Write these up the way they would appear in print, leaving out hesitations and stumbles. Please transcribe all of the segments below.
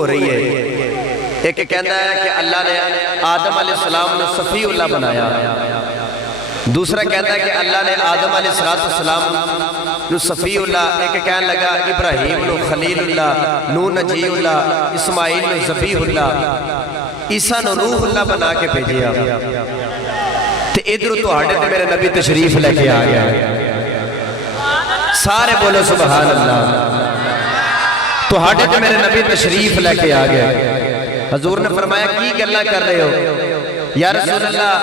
ہو رہی ہے. ایک کہتا ہے کہ اللہ نے آدم علیہ السلام نے صفی اللہ بنایا. دوسرا کہتا ہے کہ اللہ نے آدم علیہ السلام نو صفی اللہ. ایک کہنے لگا ابراہیم نو خلیل اللہ، نو نجی اللہ، اسماعیل نو ذبیح اللہ، عیسیٰ نو روح اللہ بنا کے بھیجیا. تے ادھر تو ہاڑے تے میرے نبی تشریف لے کے آ گیا. سارے بولو سبحان اللہ. تو ہاڑے تے میرے نبی تشریف لے کے آ گیا. حضور نے فرمایا کی گلہ کر رہے ہو؟ یا رسول اللہ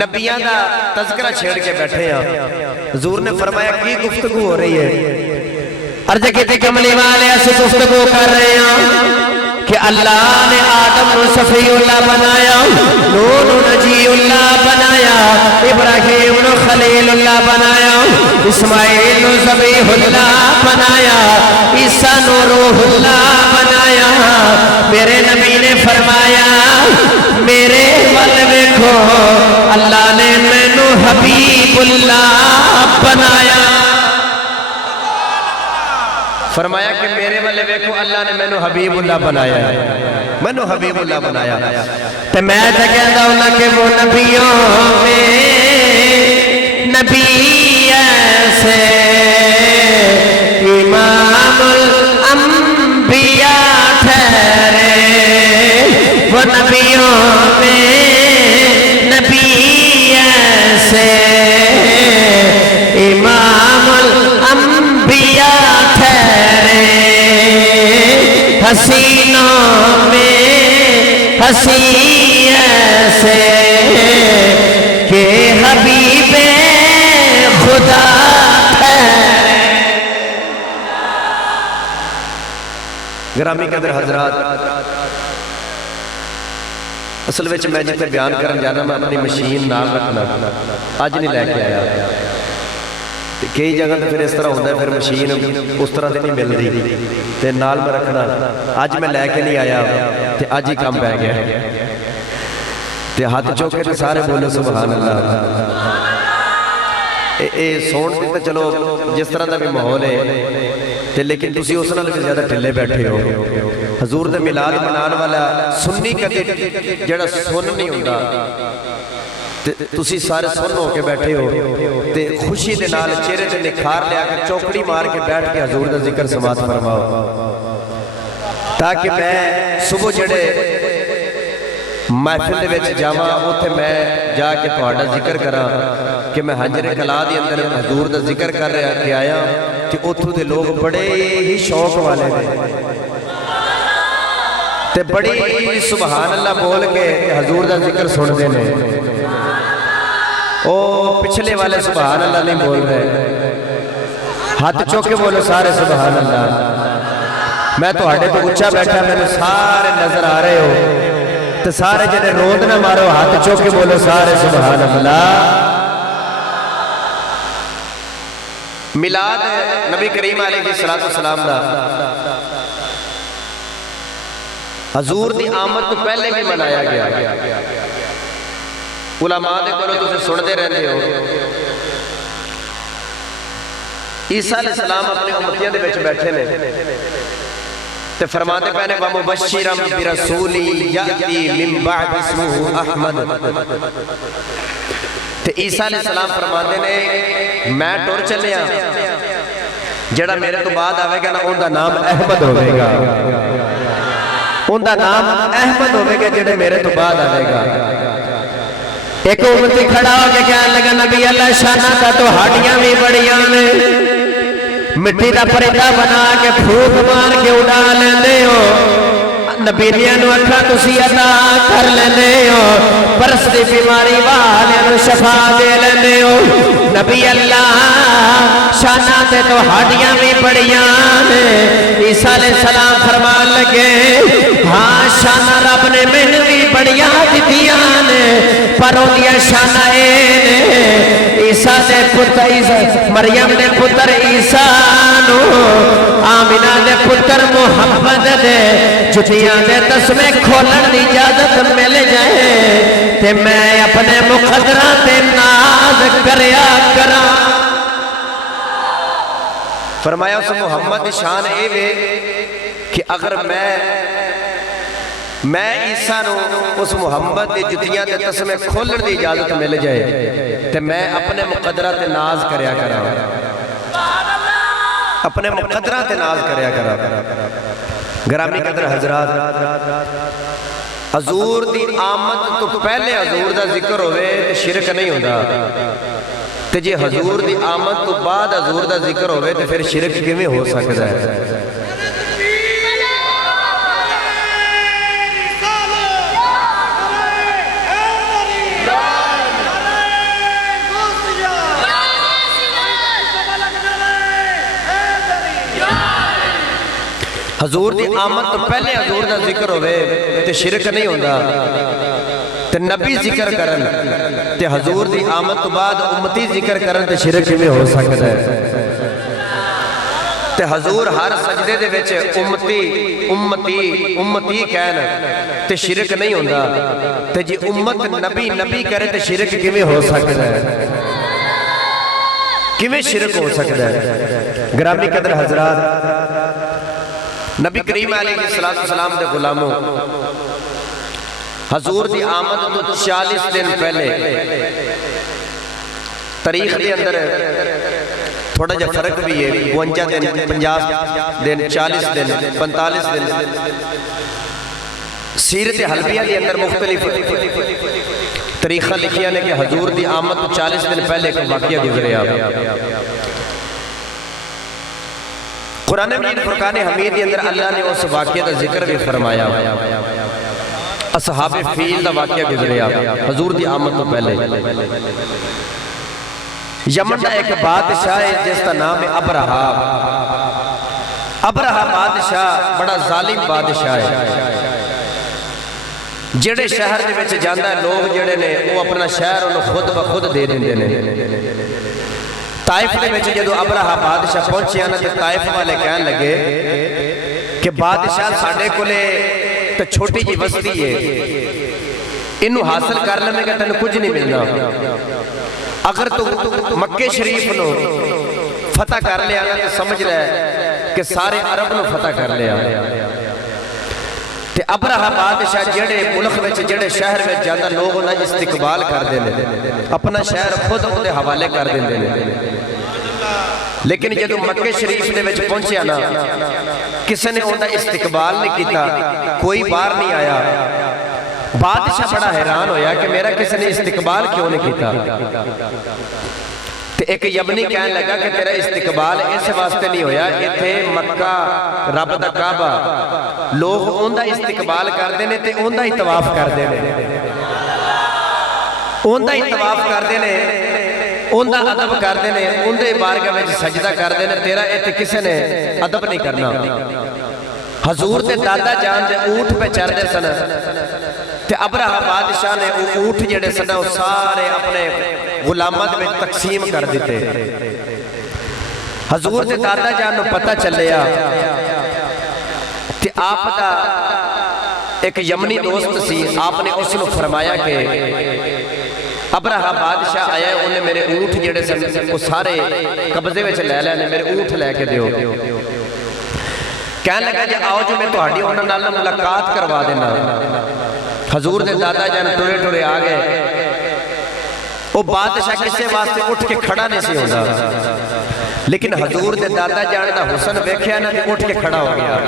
نبیان دا تذکرہ چھیڑ کے بیٹھے ہیں. حضور نے فرمایا کی گفتگو ہو رہی ہے؟ عرض کہتے کملی والے ایسے گفتگو کر رہے ہیں کہ اللہ نے آدم نو صفی اللہ بنایا، نوح نو نجی اللہ بنایا، ابراہیم نو خلیل اللہ بنایا، اسماعیل نو ذبیح اللہ بنایا، عیسیٰ نو روح اللہ بنایا. میرے نبی نے فرمایا میرے ول دیکھو اللہ نے مینو حبیب اللہ بنایا. فرمایا کہ میرے والے ویکھو اللہ نے مینو حبیب اللہ بنایا ہے، مینو حبیب اللہ بنایا. تو میں تو کہتا ہوں کہ وہ نبیوں میں نبی ایسے امام الانبیاء ٹھہرے. وہ نبیوں میں نبی ایسے امام الانبیاء حسینوں میں حسین ایسے کہ حبیب خدا ٹھہرے. گرامی قدر حضرات، اصل وچ میں جتے بیان کرن جانا میں اپنی مشین نال رکھنا اج نہیں لے کے آیا. کئی جگہ تو پھر اس طرح ہوتا ہے پھر مشین اس طرح سے نہیں مل رہی تے نال میں رکھنا. اج میں لے کے نہیں آیا تے اج ہی کام پہ گیا. تے ہاتھ چوکے تے سارے بولو سبحان اللہ. اے سون تے چلو جس طرح دا بھی ماحول ہے تے لیکن تسی اس نال زیادہ ڈھلے بیٹھے ہو. حضور دے میلاد منان والا سنی کدی جڑا سن نہیں ہوندا تسی سارے سن ہو کے بیٹھے ہو تے خوشی دے نال چہرے تے نکھار لیا کے چوکڑی مار کے بیٹھ کے حضور دا ذکر سماعت فرماؤ تاکہ میں صبح جڑے محفل دے وچ جاواں اوتھے میں جا کے تہاڈا ذکر کراں کہ میں حنجر کلا دے اندر حضور دا ذکر کر رہا کہ آیا تے اوتھوں دے لوگ بڑے ہی شوق والے نے تے بڑی سبحان اللہ بول کے حضور دا ذکر سن دے نے. او پچھلے والے سبحان اللہ نہیں بول رہے، ہاتھ چوکے بولو سارے سبحان اللہ. میں تو ہاڑے تو اچھا بیٹھا میں نے سارے نظر آ رہے ہو تو سارے جنے روند نہ مارو، ہاتھ چوکے بولو سارے سبحان اللہ. میلاد نبی کریم علیہ السلام دا حضور دی آمد تو پہلے بھی منایا گیا. علماء دے کولوں تسے سنتے رہندے ہو عیسیٰ علیہ السلام اپنے امتیاں دے وچ بیٹھے نے تے فرماتے پہنے وَمُبَشِّرًا بِرَسُولٍ يَأْتِي مِن بَعْدِ اسْمُهُ أَحْمَدُ. تے عیسیٰ علیہ السلام فرماتے نے میں ٹر چلیا جڑا میرے تو بعد آوے گا نا ان دا نام احمد ہوئے گا، ان دا نام احمد ہوئے گا جڑے میرے تو بعد آوے گا. ایک امتی کھڑا ہو کے کہنے لگا نبی اللہ شانہ کا تو ہاڑیاں بھی بڑیاں نے، مٹی دا پریدہ بنا کے پھوک مار کے اڑا لیندے ہو، نبیلیاں نو اکھا تسی عطا کر لیندے ہو، برس دی بیماری والے نو شفا دے لیندے ہو. نبی اللہ شانہ تے تو ہاڑیاں بھی بڑیاں نے. عیسیٰ علیہ السلام فرمان لگے ہاں شانہ رب نے میں بھی بڑیاں دیتیاں نے پر اندیا شانہ اے نے عیسیٰ دے پتر مریم دے پتر عیسیٰ نو آمینہ دے پتر محمد دے جتیاں دے تسمے کھولن دی اجازت مل جائے تے میں اپنے مقدرہ تے ناز کریا کرا. فرمایا اس محمد شان اے وے کہ اگر میں میں عیسیٰ نو اس محمد دی جتیاں تے تسمے کھولن دی اجازت مل جائے تے میں اپنے مقدرہ تے ناز کریا کرا اپنے مقدرہ تے ناز کریا کرا گرامی قدر حضرات حضور دی آمد تو پہلے حضور دا ذکر ہوئے تے شرک نہیں ہوتا تے جی حضور دی آمد تو بعد حضور دا ذکر ہوئے تے پھر شرک کیویں ہو سکتا ہے حضور دی آمد تو پہلے حضور دا ذکر ہوئے تے شرک نہیں ہوتا تے نبی ذکر کرن تے حضور دی آمد تو بعد امتی ذکر کرن تے شرک میں ہو سکتا ہے تے حضور ہر سجدے دے وچ امتی امتی امتی کہنا تے شرک نہیں ہوتا تے جی امت نبی نبی کرے تے شرک کیویں ہو سکتا ہے کیویں شرک ہو سکتا ہے گرامی قدر حضرات نبی کریم علیہ السلام دے غلاموں حضور دی آمد تو 40 دن پہلے تاریخ دے اندر تھوڑا جا فرق بھی ہے 52 دن 50 دن 40 دن 45 دن سیرت حلبیہ دے اندر مختلف تاریخہ لکھیا نے کہ حضور دی آمد تو 40 دن پہلے ایک واقعہ گزرے قرآن مجید فرقان حمید کے اندر اللہ نے اس واقعہ کا ذکر بھی فرمایا اصحاب فیل کا واقعہ گزریا حضور دی آمد تو پہلے یمن کا ایک بادشاہ ہے جس کا نام ہے ابرہا ابرہا بادشاہ بڑا ظالم بادشاہ ہے جڑے شہر دے وچ جاندا ہے لوگ جڑے نے وہ اپنا شہر انہوں خود بخود دے دیندے نے طائف دے وچ جدو ابرہا بادشاہ پہنچے آنا تے طائف والے کہن لگے کہ بادشاہ ساڑھے کلے تے چھوٹی جی وسطی ہے انہوں حاصل کر لیں گے تنہیں کچھ نہیں ملنا اگر تو مکہ شریف نو فتح کر لیا تے سمجھ رہے کہ سارے عرب نو فتح کر لیا تے ابرہا بادشاہ جڑے ملک وچ جڑے شہر وچ جاندہ لوگ انہیں استقبال کر دینے اپنا شہر خود انہیں حوالے کر دینے لیکن جدو مکہ شریف نے وچ پہنچے آنا کسی نے انہیں استقبال نہیں کیتا کوئی بار نہیں آیا بادشاہ بڑا حیران ہویا کہ میرا کسی نے استقبال کیوں نہیں کیتا تے ایک یمنی کہنے لگا کہ تیرا استقبال اس واسطے نہیں ہویا اتھے مکہ رب دا کعبہ لوگ اندہ استقبال کر دینے تے اندہ ہی طواف کر دینے اندہ ہی طواف کر دینے اندہ عدب کر دینے اندہ بارگاہ میں سجدہ کر دینے تیرا ایتے کسے نے عدب نہیں کرنا حضور تے دادا جان دے اونٹ پہ چڑھ دے سن تے ابرہا بادشاہ نے اونٹ جڑے سن وہ سارے اپنے غلامات میں تقسیم کر دیتے حضور تے دادا جان نو پتہ چلیا کہ آپ دا ایک یمنی دوست سی آپ نے اس نے فرمایا کہ ابرہا بادشاہ آیا ہے انہیں میرے اونٹ جڑے سن وہ سارے قبضے میں لے لے میرے اونٹ لے کے دیو کہنے لگا جی آؤ جو میں تو ہڈی انہوں نے ملاقات کروا دینا حضور دے دادا جان ٹورے ٹورے آگئے وہ بادشاہ کسے واسطے اٹھ کے کھڑا نہیں سی ہوتا لیکن حضور دے دادا جان دا حسن ویکھیا نا تے اٹھ کے کھڑا ہو گیا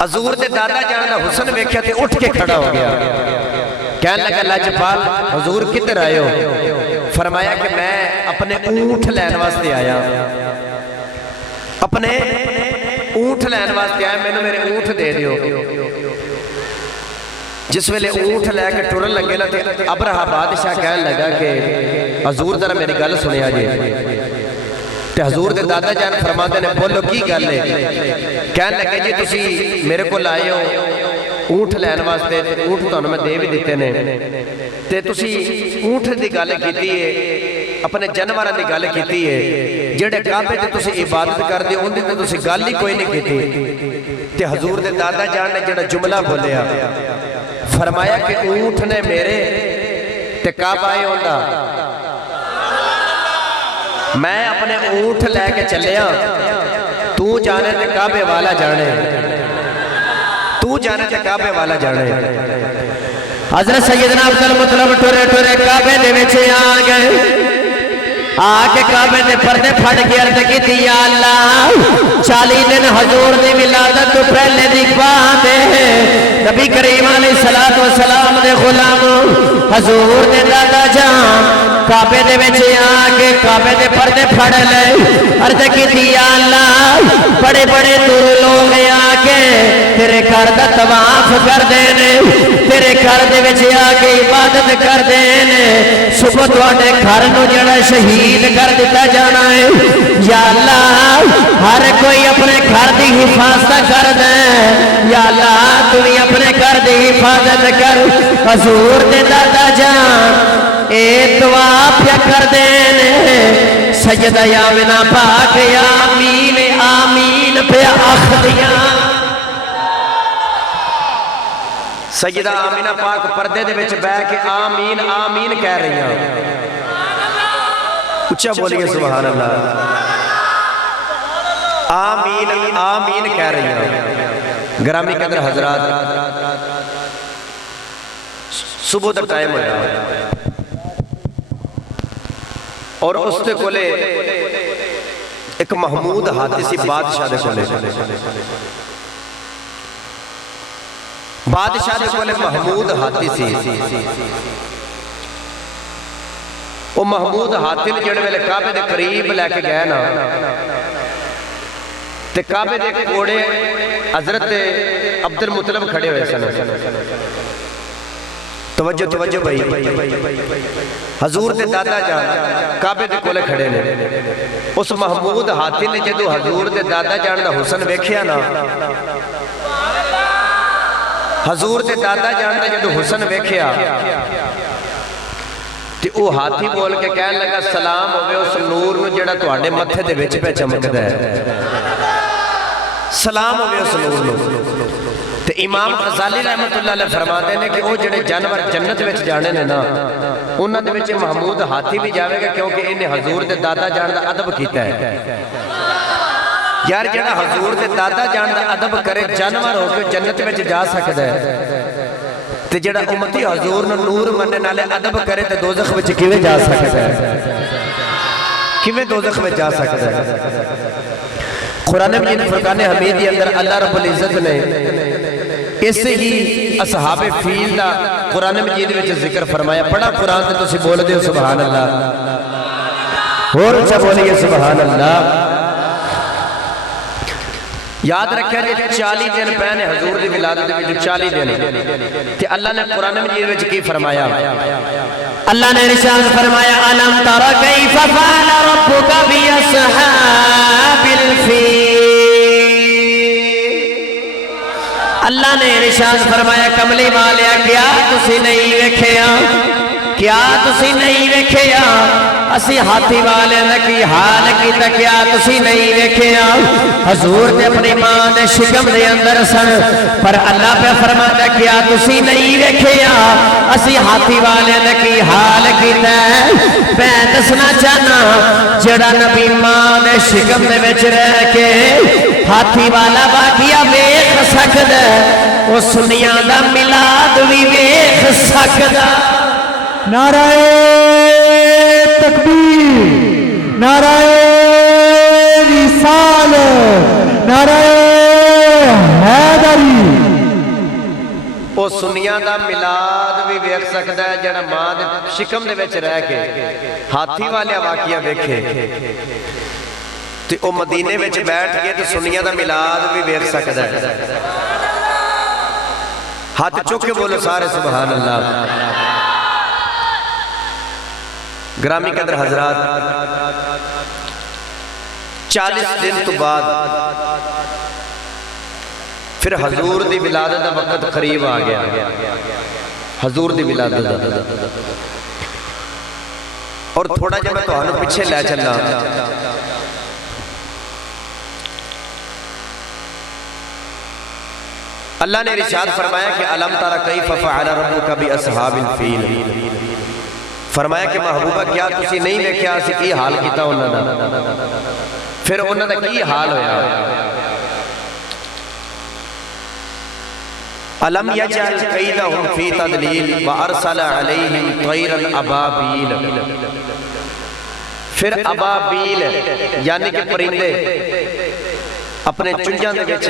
حضور دے دادا جان دا حسن ویکھیا تے اٹھ کے کھڑا ہو گیا کہنے لگا لاجپال حضور کدھر آئے ہو فرمایا کہ میں اپنے اونٹ لین واسطے آیا اپنے اونٹ لین واسطے آیا میں نے میرے اونٹ دے دیو جس ویلے اونٹ لے کے ٹرن لگے نا تے ابرہا بادشاہ کہنے لگا کہ حضور ذرا میری گل سنیا جی تے حضور دے دادا جان فرماتے نے بولو کی گل ہے کہنے لگے جی تسی میرے کو لائے ہو اونٹ لین واسطے اونٹ تو میں دے بھی دیتے نے تے تسی اونٹ دی گل کیتی ہے اپنے جانوراں دی گل کیتی ہے جڑے کعبے تے تسی عبادت کر دے اون دی تے تسی گل ہی کوئی نہیں کیتی تے حضور دے دادا جان نے جڑا جملہ بولیا فرمایا کہ اونٹ نے میرے تے کعبہ آئے ہوندہ میں اپنے اونٹ لے کے چلے ہاں تو جانے تے کعبے والا جانے تو جانے تے کعبے والا جانے حضرت سیدنا عبدال مطلب ٹورے ٹورے کعبے دے وچے آگئے آکے کعبے دے پردے پھڑ کے عرض کی تھی یا اللہ 40 دن حضور دی ولادت تو پہلے دی بات ہے نبی کریم علیہ السلام دے غلام حضور دے دادا جان کعبے دے وچے آکے کعبے دے پردے پھڑ لے عرض کی تھی یا اللہ بڑے بڑے دور لوگ آکے تیرے گھر دا طواف کر دینے تیرے گھر دے وچے آکے عبادت کر دینے صبح تواڈے گھر نو جڑا شہید کر دیتا جانا ہے یا اللہ ہر کوئی اپنے گھر دی حفاظت کر دے یا اللہ تو بھی اپنے گھر دی حفاظت کر حضور دے دادا جان اے دعا پیا کر دینے سجدہ یا آمینہ پاک یا آمین آمین پیا آخدیاں سیدہ آمینہ پاک پردے دے وچ بیٹھ کے آمین آمین کہہ رہی ہیں اچھا بولیے سبحان اللہ آمین آمین کہہ رہی ہیں گرامی قدر حضرات صبح دا ٹائم ہویا اور اس دے کولے ایک محمود ہاتھی سی بادشاہ دے کولے بادشاہ دے کولے محمود ہاتھی سی وہ محمود ہاتھی نے جڑے ویلے کعبے دے قریب لے کے گئے نا تے کعبے دے کوڑے حضرت عبد المطلب کھڑے ہوئے سن توجہ توجہ بھائی حضور دے دادا جان کعبے دے کولے کھڑے نے اس محمود ہاتھی نے جدو حضور دے دادا جان دا حسن ویکھیا نا حضور دے دادا جان دا جدو حسن ویکھیا تے او ہاتھی بول کے کہنے لگا سلام ہوئے اس نور نو جڑا تواڈے متھے دے وچ پہ چمکدا ہے سلام ہوئے اس نور نو تے امام غزالی رحمت اللہ علیہ فرماتے ہیں کہ وہ جڑے جانور جنت وچ جانے نے نا انہاں دے وچ محمود ہاتھی بھی جاوے گا کیونکہ انہیں حضور دے دادا جان دا ادب کیتا ہے یار جڑا حضور دے دادا جان دا ادب کرے جانور ہو کے جنت وچ جا سکدا ہے تے جڑا امتی حضور نو نور مننے نالے ادب کرے تے دوزخ وچ کیویں جا سکدا ہے کیویں دوزخ وچ جا سکدا ہے قرآن مجید فرقان حمید کے اندر اللہ رب العزت نے اس ہی اصحاب فیل دا قرآن مجید میں ذکر فرمایا پڑھا قرآن تے تسی بول دے سبحان اللہ اور اچھا بولیے سبحان اللہ یاد رکھا جی 40 دن پہنے حضور دی ولادت میں 40 دن کہ اللہ نے قرآن مجید میں کی فرمایا اللہ نے ارشاد فرمایا الم تر کیف فعل ربک باصحاب الفیل اللہ نے ارشاد فرمایا کملی والیا کیا تسی نہیں ویکھیا کیا تسی نہیں ویکھیا اسی ہاتھی والے نے کی حال کیتا کیا تسی نہیں ویکھیا حضور نے اپنی ماں دے شکم دے اندر سن پر اللہ پہ فرماتا کیا تسی نہیں ویکھیا اسی ہاتھی والے نے کی حال کیتا میں دسنا چاہنا جڑا نبی ماں دے شکم دے وچ رہ کے ہاتھی والا واقعہ ویکھ سکدا او سنیاں دا میلاد وی ویکھ سکدا نعرہ تکبیر نعرہ رسالت نعرہ حیدری او سنیاں دا میلاد بھی ویکھ سکدا ہے جڑا ماں دے شکم دے وچ رہ کے ہاتھی والے واقعہ ویکھے تے او مدینے وچ بیٹھ کے تے سنیاں دا میلاد بھی ویکھ سکدا ہے ہاتھ چوک کے بولو سارے سبحان اللہ گرامی قدر حضرات 40 دن تو بعد پھر حضور دی ولادت دا وقت قریب آ گیا حضور دی ولادت دا اور تھوڑا جب میں تو ہنو پیچھے لے چلنا اللہ نے ارشاد فرمایا کہ الم تر کیف فعل ربک باصحاب الفیل فرمایا کہ محبوبہ کیا تسی نہیں دیکھیا اسی کی حال کیتا انہاں دا پھر انہاں دا کی حال ہویا الم یجعل کیدہم فی تضلیل وارسل علیہم طیرا ابابیل. پھر ابابیل یعنی کہ پرندے اپنے چنجاں دے وچ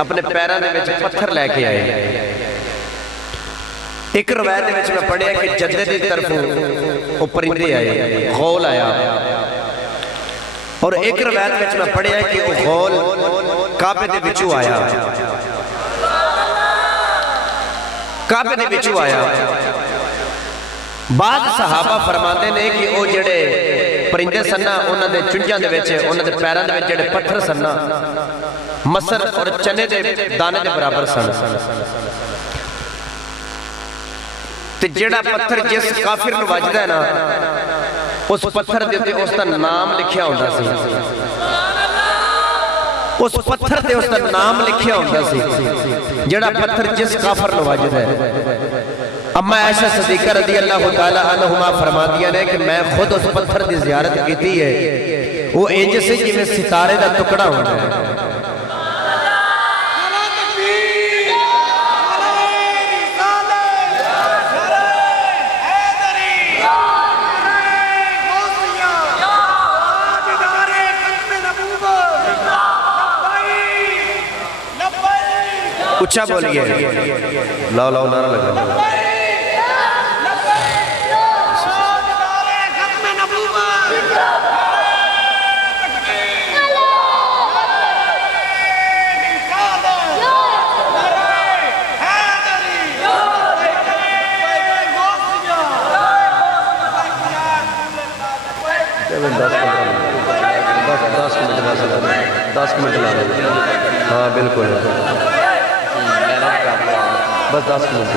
اپنے پیراں دے وچ پتھر لے کے آئے. ایک روایت دے وچ میں پڑھیا کہ جدے دی طرفوں وہ پرندے آئے، غول آیا. اور ایک روایت وچ میں پڑھیا کہ وہ غول کعبے دے وچوں آیا، کعبے دے وچوں آیا. بعض صحابہ فرماتے نے کہ وہ جڑے پرندے سننا انہاں دے چنجاں دے وچ انہاں دے پیراں دے وچ جڑے پتھر سننا مصر اور چنے دے دانے دے برابر سن. تے جڑا پتھر جس کافر نو وجدا ہے نا اس پتھر دے تے اس دا نام لکھیا ہوندا سی، اس پتھر تے اس دا نام لکھیا ہوندا سی جڑا پتھر جس کافر نو وجدا ہے. اما عائشہ صدیقہ رضی اللہ تعالی عنہما فرماندیاں نے کہ میں خود اس پتھر دی زیارت کیتی ہے، وہ انج سے جویں ستارے دا ٹکڑا ہوندا ہے. اچھا بولیے لاؤ لاؤ نعرہ لگا. دس منٹ لا رہے ہیں. ہاں بالکل بس 10 منٹ.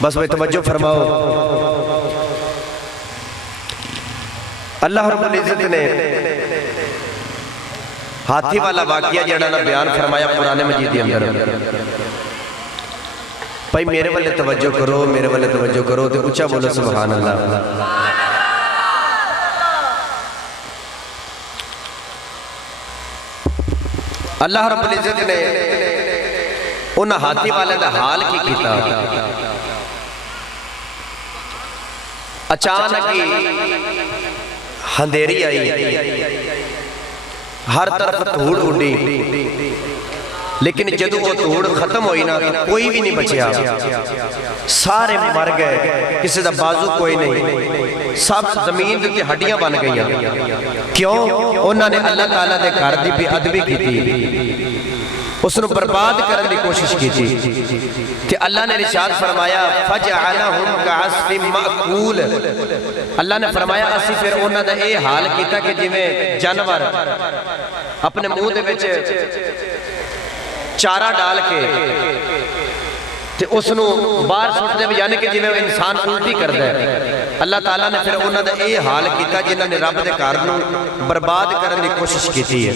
بس بھائی توجہ فرماؤ. اللہ رب العزت نے ہاتھی والا واقعہ جڑا نا بیان فرمایا قرآن مجید کے اندر. بھائی میرے والے توجہ کرو، میرے والے توجہ کرو تے اچھا بولو سبحان اللہ. اللہ رب العزت نے ان ہاتھی والے دا حال کی کیتا. اچانک ہی اندھیری آئی، ہر طرف دھوڑ اڑی، لیکن جدو وہ دھوڑ ختم ہوئی نا کوئی بھی نہیں بچیا. سارے مر گئے، کسی دا بازو کوئی نہیں، سب زمین دے ہڈیاں بن گئیاں. کیوں؟ انہوں نے اللہ تعالیٰ دے گھر دی بے ادبی کی تھی، اس نے برباد کرنے کی کوشش کی تھی. کہ اللہ نے ارشاد فرمایا فَجَعَلَهُمْ كَعَصْفٍ مَأْكُولٍ. اللہ نے فرمایا اسی پھر انہوں نے اے حال کیتا کہ جویں جانور اپنے منہ دے وچ چارہ ڈال کے تے اس نو باہر سٹ دے، یعنی کہ جویں انسان الٹی کردا ہے. اللہ تعالیٰ نے پھر انہوں نے اے حال کیتا جنہوں نے رب دے گھر نو برباد کرنے کی کوشش کی ہے.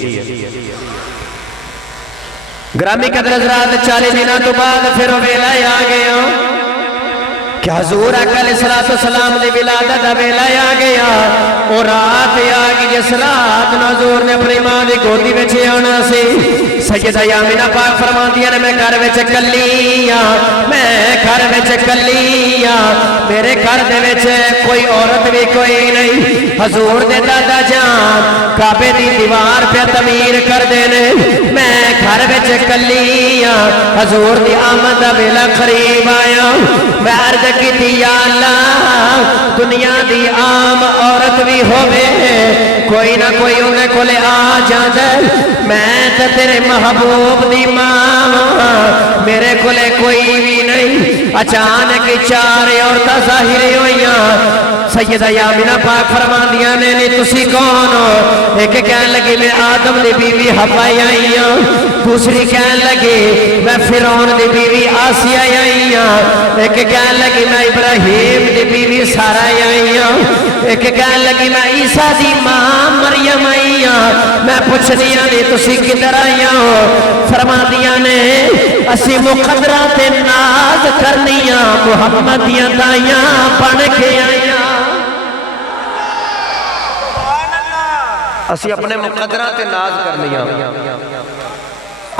گرامی قدر حضرات 40 دنوں تو بعد پھر وہ ویلا آ گیا کہ حضور آقا علیہ السلام دی ولادت دا ویلا آ گیا. اور رات آ گئی جس رات نو حضور نے اپنی ماں دی گودی وچ آنا سی. سیدہ آمینہ پاک فرماندیاں نے میں گھر وچ کلی ہاں، میں گھر وچ کلی ہاں، میرے گھر دے وچ کوئی عورت بھی کوئی نہیں. حضور دے دادا جان کعبے دی دیوار پہ تعمیر کر دینے، میں گھر وچ کلی ہاں. حضور دی آمد دا ویلا قریب آیا. میں عرض کی یا اللہ دنیا دی عام عورت بھی ہوئے کوئی نہ کوئی انہیں کو لے آ جاندے، میں تے تیرے محبوب دی ماں میرے کو لے کوئی بھی نہیں. اچانک 4 عورتیں ظاہر ہوئیاں. سیدہ آمینہ پاک فرماندیاں نے نہیں تسی کون ہو؟ ایک کہنے لگی میں آدم دی بیوی حوا آئی ہوں، دوسری کہنے لگی میں فرعون دی بیوی آسیہ آئی ہوں، ایک کہنے لگی میں ابراہیم دی بیوی سارہ آئی ہوں، ایک کہنے لگی میں عیسیٰ دی ماں مریم آئی ہوں. میں پوچھنیاں نہیں تسی کدھر آئی ہو؟ فرماندیاں نے اسی مقدرات ناز کرنیاں محمدیاں دائیاں بن کے آئیاں. اسی اپنے مقدرہ تے ناز کرنیاں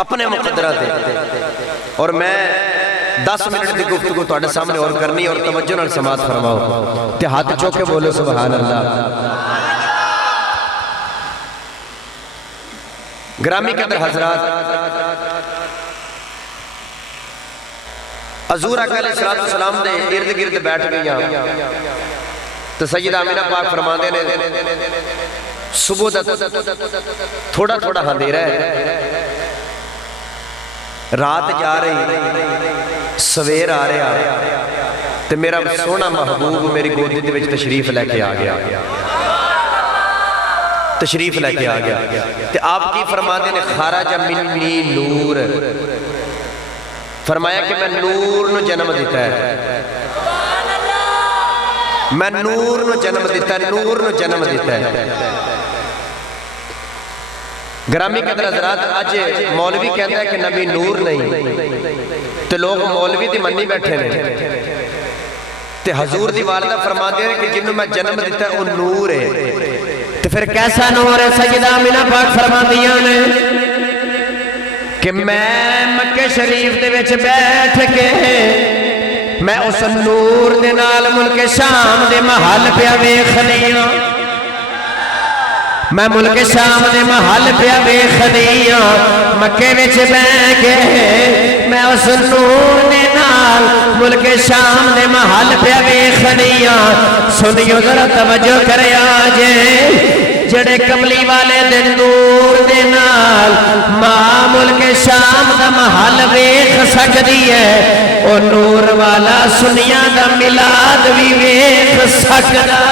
اپنے مقدرہ تے اور میں 10 منٹ دی گفتگو تواڈے سامنے اور کرنی اور توجہ نال سماعت فرماؤ تے ہاتھ چوک کے بولو سبحان اللہ۔ گرامی کے اندر حضرات حضور آقا علیہ السلام دے ارد گرد بیٹھ گئیاں تو سیدہ آمینہ پاک فرماندے نے صبح دا تھوڑا تھوڑا اندھیرا ہے، رات جا رہی سویر آ رہا تے میرا سونا محبوب میری گودی دے وچ تشریف لے کے آ گیا، تشریف لے کے آ گیا تے آپ کی فرماتے نے خارج منی نور، فرمایا کہ میں نور نو جنم دیتا ہے، میں نور نو جنم دیتا ہے، نور نو جنم دیتا ہے۔ گرامی قدر حضرات آج مولوی کہتا ہے کہ نبی نور نہیں تو لوگ مولوی دی منی بیٹھے نے تے حضور دی والدہ فرماتے ہیں کہ جنہوں میں جنم دیتا ہے وہ نور ہے، تو پھر کیسا نور ہے؟ سیدہ آمینہ پاک فرما دیا نے کہ میں مکہ شریف دے وچ بیٹھ کے میں اس نور دے نال ملک شام دے محل پہ ویکھنیاں، میں ملک شام دے محل پہ ویکھنیاں، مکے وچ بیٹھ کے میں اس نور دے نال ملک شام دے محل پہ ویکھنیاں۔ سنیو ذرا توجہ کرے آجے جڑے کملی والے دے نور دے نال ماں ملک شام دا محل ویکھ سکدی ہے، او نور والا سنیاں دا ملاد بھی ویکھ سکدا۔